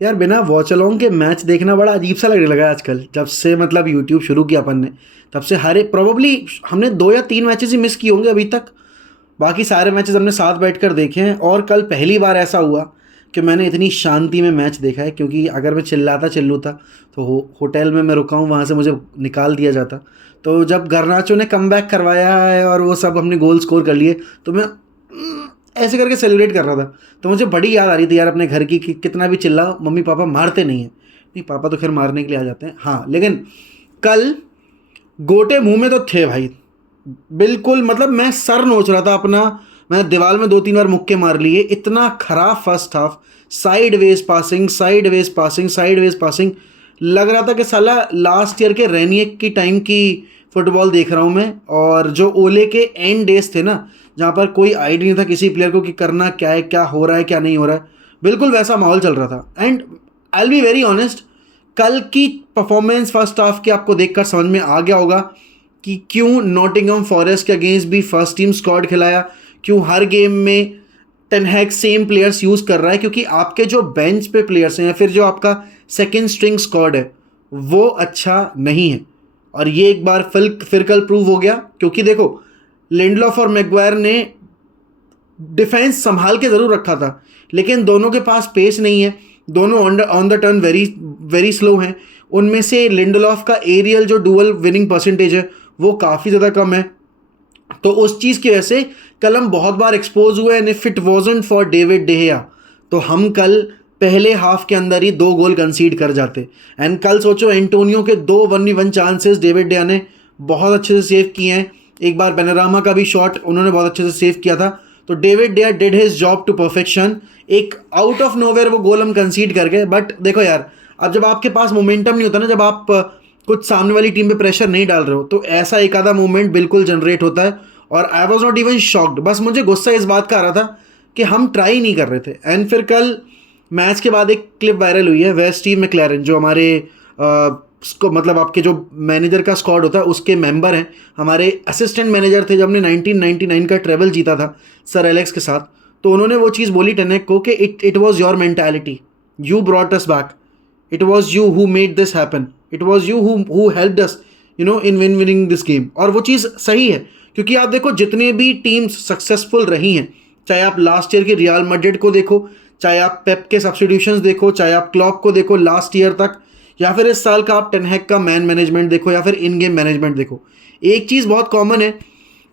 यार बिना watch along के मैच देखना बड़ा अजीब सा लगने लगा है आजकल। जब से मतलब यूट्यूब शुरू किया अपन ने, तब से हर एक प्रोबेबली हमने 2 या 3 मैचेस ही मिस किए होंगे अभी तक। बाकी सारे मैचेस हमने साथ बैठकर देखे हैं और कल पहली बार ऐसा हुआ कि मैंने इतनी शांति में मैच देखा है, क्योंकि अगर मैं चिल्लाता चिल्लूता तो होटल में मैं रुका हूँ, वहाँ से मुझे निकाल दिया जाता। तो जब गर्नाचो ने कमबैक करवाया है और वो सब हमने गोल स्कोर कर लिए, तो मैं ऐसे करके सेलिब्रेट कर रहा था। तो मुझे बड़ी याद आ रही थी यार अपने घर की कि कितना भी चिल्लाओ मम्मी पापा मारते नहीं हैं। नहीं, पापा तो खैर मारने के लिए आ जाते हैं, हाँ, लेकिन कल गोटे मुंह में तो थे भाई। बिल्कुल, मतलब मैं सर नोच रहा था अपना। मैं दीवार में 2-3 बार मुक्के मार लिए। इतना खराब first half, sideways passing, sideways passing, sideways passing. लग रहा था कि साला लास्ट ईयर के रेनियक की टाइम की फुटबॉल देख रहा हूँ मैं। और जो ओले के एंड डेज थे ना, जहाँ पर कोई आइडिया नहीं था किसी प्लेयर को कि करना क्या है, क्या हो रहा है, क्या नहीं हो रहा है, बिल्कुल वैसा माहौल चल रहा था। And I will be very honest, कल की परफॉर्मेंस फर्स्ट हाफ की आपको देखकर समझ में आ गया होगा कि क्यों नॉटिंघम फॉरेस्ट के अगेंस्ट भी फर्स्ट टीम स्क्वाड खिलाया, क्यों हर गेम में टेन हैग सेम प्लेयर्स यूज़ कर रहा है। क्योंकि आपके जो बेंच पे प्लेयर्स हैं या फिर जो आपका सेकेंड स्ट्रिंग स्क्वाड है, वो अच्छा नहीं है। और ये एक बार फिर कल प्रूव हो गया, क्योंकि देखो लिंडलॉफ और मैगवायर ने डिफेंस संभाल के ज़रूर रखा था, लेकिन दोनों के पास पेस नहीं है। दोनों on the turn very very slow हैं। उनमें से लिंडलॉफ का एरियल जो डुअल विनिंग परसेंटेज है वो काफ़ी ज़्यादा कम है। तो उस चीज़ की वजह से कल हम बहुत बार एक्सपोज हुए। And if it wasn't for David de Gea तो हम कल पहले हाफ के अंदर ही 2 गोल कंसीड कर जाते। एंड कल सोचो, एंटोनियो के 2 1v1 चांसेस डेविड डेहिया ने बहुत अच्छे से सेव किए हैं। एक बार बेनारामा का भी शॉट उन्होंने बहुत अच्छे से सेव किया था। तो David de Gea did his job to perfection. एक आउट ऑफ नोवेयर वो गोल हम कंसीड कर गए। बट देखो यार, अब जब आपके पास मोमेंटम नहीं होता ना, जब आप कुछ सामने वाली टीम पे प्रेशर नहीं डाल रहे हो, तो ऐसा एक आधा मूवमेंट बिल्कुल जनरेट होता है। और I was not even shocked, बस मुझे गुस्सा इस बात का आ रहा था कि हम ट्राई नहीं कर रहे थे। एंड फिर कल मैच के बाद एक क्लिप वायरल हुई है, वह स्टीव मैक्लेरन जो हमारे मतलब आपके जो मैनेजर का स्क्वाड होता है उसके मेंबर हैं, हमारे असिस्टेंट मैनेजर थे जब हमने 1999 का ट्रेवल जीता था सर एलेक्स के साथ। तो उन्होंने वो चीज़ बोली टेनेक को कि it was your mentality, you brought us back, it was you who made this happen, it was you who helped us in winning this game. और वो चीज़ सही है, क्योंकि आप देखो जितने भी टीम्स सक्सेसफुल रही हैं, चाहे आप लास्ट ईयर के रियल मैड्रिड को देखो, चाहे आप पेप के सब्स्टिट्यूशंस देखो, चाहे आप क्लॉप को देखो लास्ट ईयर तक, या फिर इस साल का आप टेन हैग का मैन मैनेजमेंट देखो, या फिर इन गेम मैनेजमेंट देखो, एक चीज़ बहुत कॉमन है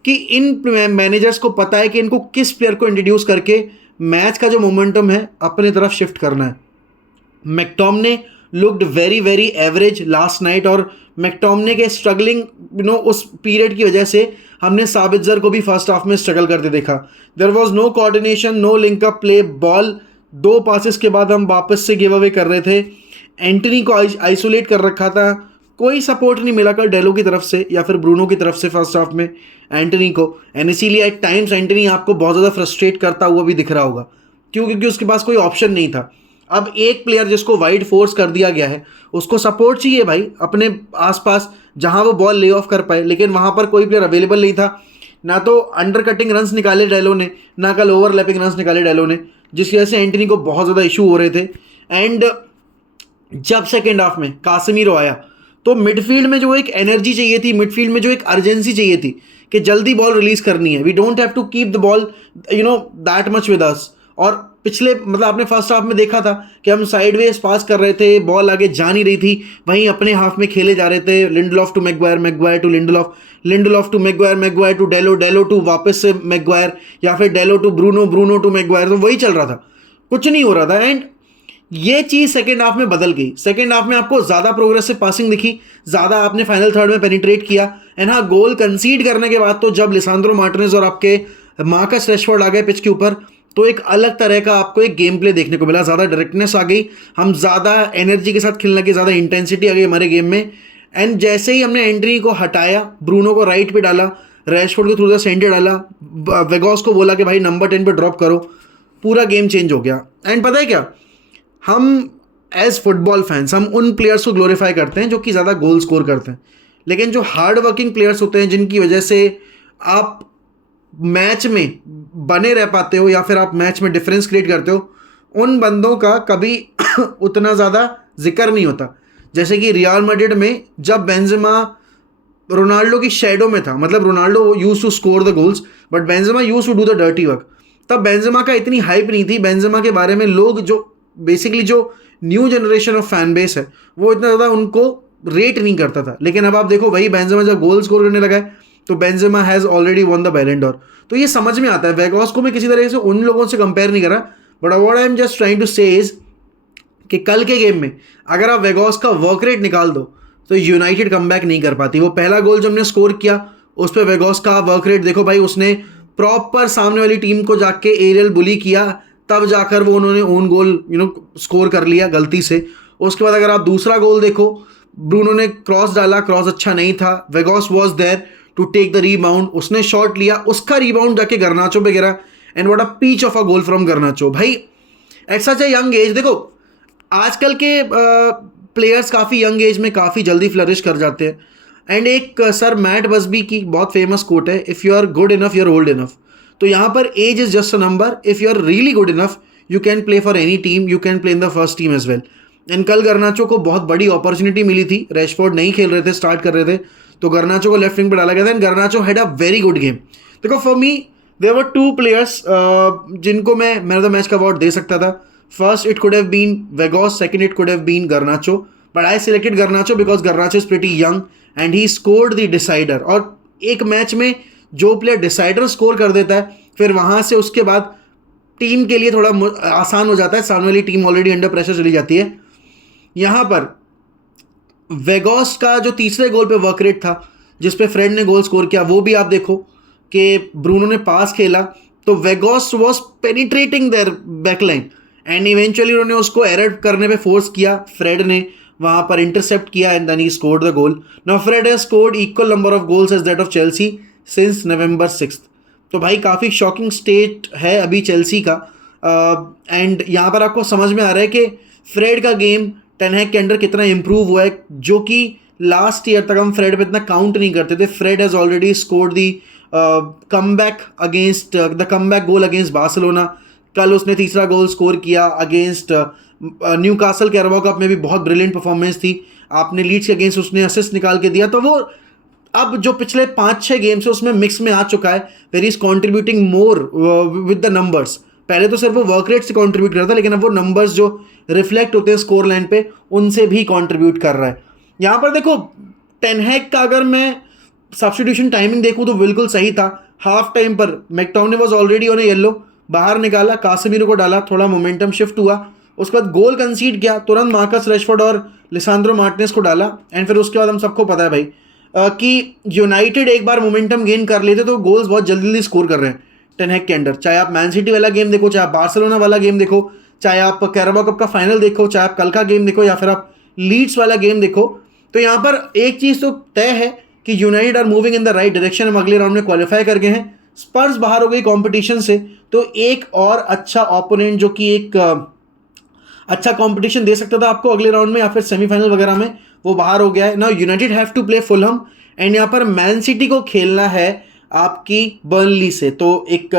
कि इन मैनेजर्स को पता है कि इनको किस प्लेयर को इंट्रोड्यूस करके मैच का जो मोमेंटम है अपने तरफ शिफ्ट करना है। मैकटोमने looked very very average last night, और मैकटोमने के स्ट्रगलिंग उस पीरियड की वजह से हमने साबितजर को भी फर्स्ट हाफ में स्ट्रगल करते देखा। There was no coordination, no link up play, ball 2 passes के बाद हम वापस से गिव अवे कर रहे थे। एंटनी को आइसोलेट कर रखा था, कोई सपोर्ट नहीं मिला कर डेलो की तरफ से या फिर ब्रूनो की तरफ से फर्स्ट हाफ में एंटनी को। एंड इसीलिए एट टाइम्स एंटनी आपको बहुत ज़्यादा फ्रस्ट्रेट करता हुआ भी दिख रहा होगा, क्यों? क्योंकि उसके पास कोई ऑप्शन नहीं था। अब एक प्लेयर जिसको वाइड फोर्स कर दिया गया है, उसको सपोर्ट चाहिए भाई अपने आसपास जहां वो बॉल ले ऑफ कर पाए, लेकिन वहां पर कोई प्लेयर अवेलेबल नहीं था। ना तो अंडर कटिंग रन्स निकाले डेलो ने, ना कल ओवरलैपिंग रन्स निकाले डेलो ने, जिसकी वजह से एंटनी को बहुत ज़्यादा इशू हो रहे थे। एंड जब सेकेंड हाफ में कासिमीरो आया, तो मिडफील्ड में जो एक एनर्जी चाहिए थी, मिडफील्ड में जो एक अर्जेंसी चाहिए थी कि जल्दी बॉल रिलीज करनी है, we don't have to keep the ball that much with us. और पिछले मतलब आपने फर्स्ट हाफ में देखा था कि हम साइडवेज पास कर रहे थे, बॉल आगे जा नहीं रही थी, वहीं अपने हाफ में खेले जा रहे थे। Lindelof to Maguire, Maguire to Lindelof, Lindelof to Maguire, Maguire to Dalot, Dalot to वापस से मैगवायर, या फिर Dalot to Bruno, Bruno to Maguire. तो वही चल रहा था, कुछ नहीं हो रहा था। एंड ये चीज़ सेकेंड हाफ में बदल गई। सेकेंड हाफ में आपको ज़्यादा प्रोग्रेसिव पासिंग दिखी, ज़्यादा आपने फाइनल थर्ड में पेनिट्रेट किया। एंड हाँ, गोल कंसीड करने के बाद तो जब लिसांद्रो मार्टिनेज और आपके मार्कस रैशफोर्ड आ गए पिच के ऊपर, तो एक अलग तरह का आपको एक गेम प्ले देखने को मिला। ज़्यादा डायरेक्टनेस आ गई, हम ज़्यादा एनर्जी के साथ खेलने की, ज़्यादा इंटेंसिटी आ गई हमारे गेम में। एंड जैसे ही हमने एंट्री को हटाया, ब्रूनो को राइट पे डाला, रैशफोर्ड को थ्रू द सेंटर डाला, वेगोस को बोला कि भाई नंबर 10 पे ड्रॉप करो, पूरा गेम चेंज हो गया। एंड पता है क्या, हम एज फुटबॉल फैंस हम उन प्लेयर्स को ग्लोरीफाई करते हैं जो कि ज़्यादा गोल स्कोर करते हैं, लेकिन जो हार्ड वर्किंग प्लेयर्स होते हैं जिनकी वजह से आप मैच में बने रह पाते हो या फिर आप मैच में डिफरेंस क्रिएट करते हो, उन बंदों का कभी उतना ज़्यादा जिक्र नहीं होता। जैसे कि रियल मैड्रिड में जब बेंजेमा रोनाल्डो की शेडो में था, मतलब Ronaldo use to score the goals but Benzema use to do the dirty work, तब बेंजेमा का इतनी हाइप नहीं थी। बेंजेमा के बारे में लोग जो बेसिकली जो new generation of fan base है वो इतना ज़्यादा उनको रेट नहीं करता था। लेकिन अब आप देखो वही बेंजेमा जब गोल स्कोर करने लगा है तो Benzema has already one the बैलन डोर। तो ये समझ में आता है। वेगॉस को मैं किसी तरह से उन लोगों से कंपेयर नहीं कर रहा, but what I am just trying to say is कि कल के गेम में अगर आप वेगॉस का वर्क रेट निकाल दो तो यूनाइटेड कमबैक नहीं कर पाती। वो पहला गोल जो हमने स्कोर किया उस पर वेगॉस का वर्क रेट देखो भाई, उसने प्रॉपर सामने वाली टीम को जाके एरियल बुली किया, तब जाकर वो उन्होंने ओन गोल स्कोर कर लिया गलती से। उसके बाद अगर आप दूसरा गोल देखो, ब्रूनो ने क्रॉस डाला, क्रॉस अच्छा नहीं था, वेगॉस was there to take the rebound, उसने शॉट लिया, उसका रीबाउंड जाके गर्नाचो पे गिरा and what a peach of a goal from Garnacho. भाई at such a young age, देखो आजकल के प्लेयर्स काफ़ी यंग एज में काफ़ी जल्दी फ्लरिश कर जाते हैं। एंड एक सर मैट बसबी की बहुत फेमस कोट है, if you are good enough you are old enough. तो यहाँ पर age is just a number. If you are really good enough you can play for any team, you can play in the first team as well. And कल Garnacho को बहुत बड़ी opportunity मिली थी, Rashford नहीं खेल रहे थे, स्टार्ट कर रहे थे, तो गर्नाचो को लेफ्ट विंग पर डाला गया था and Garnacho had a very good game. देखो for me there were two players जिनको मैं मैन ऑफ द मैच का अवार्ड दे सकता था। First, it could have been Vegas. Second, it could have been Garnacho. But I selected Garnacho because Garnacho is pretty young and he scored the decider. और एक match में जो player decider score कर देता है फिर वहाँ से उसके बाद टीम के लिए थोड़ा आसान हो जाता है, सामने वाली टीम ऑलरेडी अंडर प्रेशर चली जाती है। यहाँ पर वेगॉस का जो तीसरे गोल पे वर्क रेट था जिस पे फ्रेड ने गोल स्कोर किया, वो भी आप देखो कि ब्रूनो ने पास खेला तो वेगॉस was penetrating their backline and eventually उन्होंने उसको एरर करने पे फोर्स किया, फ्रेड ने वहाँ पर इंटरसेप्ट किया and then he scored the goal. Now Fred has scored equal number of goals as that of Chelsea since November 6। तो भाई काफ़ी शॉकिंग स्टेट है अभी चेल्सी का। एंड यहाँ पर आपको समझ में आ रहा है कि फ्रेड का गेम टेन हैग के अंडर कितना इंप्रूव हुआ है, जो कि लास्ट ईयर तक हम फ्रेड पे इतना काउंट नहीं करते थे। Fred has already scored the comeback against the comeback goal against Barcelona. कल उसने तीसरा गोल स्कोर किया अगेंस्ट न्यूकासल कैराबाओ कप में भी बहुत ब्रिलियंट परफॉर्मेंस थी। आपने लीड्स के अगेंस्ट उसने असिस्ट निकाल के दिया। तो वो अब जो पिछले 5-6 गेम्स है उसमें मिक्स में आ चुका है, where is contributing more with the numbers. पहले तो सिर्फ वो वर्क रेट से कॉन्ट्रीब्यूट करता था, लेकिन अब वो नंबर्स जो रिफ्लेक्ट होते हैं स्कोर लाइन पे उनसे भी कॉन्ट्रीब्यूट कर रहा है। यहाँ पर देखो टेन हैग का अगर मैं सब्स्टिट्यूशन टाइमिंग देखूँ तो बिल्कुल सही था। हाफ टाइम पर McTominay was already on yellow, बाहर निकाला, कासेमीरो को डाला, थोड़ा मोमेंटम शिफ्ट हुआ, उसके बाद गोल कंसीड किया, तुरंत मार्कस रैशफोर्ड और लिसांड्रो मार्टिनेज को डाला एंड फिर उसके बाद हम सबको पता है भाई कि यूनाइटेड एक बार मोमेंटम गेन कर लेते तो गोल्स बहुत जल्दी जल्दी स्कोर कर रहे हैं टेन हैग के अंडर। चाहे आप मैन सिटी वाला गेम देखो, चाहे आप बार्सिलोना वाला गेम देखो, चाहे आप कैराबाओ कप का फाइनल देखो, चाहे आप कल का गेम देखो या फिर आप लीड्स वाला गेम देखो, तो यहाँ पर एक चीज़ तो तय है कि United are moving in the right direction. हम अगले राउंड में क्वालिफाई कर गए हैं, स्पर्स बाहर हो गई कंपटीशन से, तो एक और अच्छा ओपोनेंट जो कि एक अच्छा कंपटीशन दे सकता था आपको अगले राउंड में या फिर सेमीफाइनल वगैरह में, वो बाहर हो गया है। Now United have to play Fulham and यहाँ पर मैन सिटी को खेलना है आपकी बर्नली से। तो एक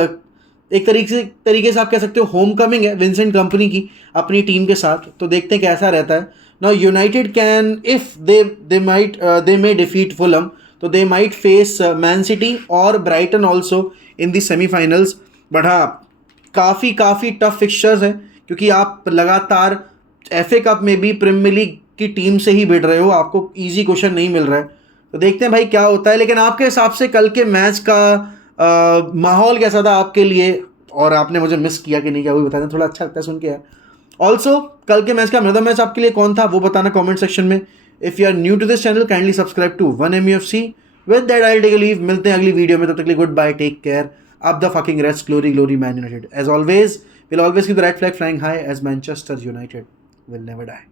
तरीके से आप कह सकते हो होम कमिंग है विंसेंट कंपनी की अपनी टीम के साथ। तो देखते हैं कैसा रहता है। Now United can if they may defeat Fulham तो they might face Man City और Brighton also in the semifinals. But हाँ काफ़ी टफ फिक्चर्स हैं क्योंकि आप लगातार FA कप में भी प्रीमियर लीग की टीम से ही भिड़ रहे हो, आपको इजी क्वेश्चन नहीं मिल रहा है। तो देखते हैं भाई क्या होता है। लेकिन आपके हिसाब से कल के मैच का माहौल कैसा था आपके लिए, और आपने मुझे मिस किया कि नहीं किया वो भी बताना, थोड़ा अच्छा लगता है सुन के यार। ऑल्सो कल के मैच का मैन ऑफ द मैच आपके लिए कौन था वो बताना कमेंट सेक्शन में। If you are new to this channel kindly subscribe to 1MUFC। With that I will take a leave. मिलते हैं अगली वीडियो में, तब तक के लिए goodbye, take care, up the fucking rest, glory Man United. As always we'll always keep the red flag flying high as Manchester United will never die.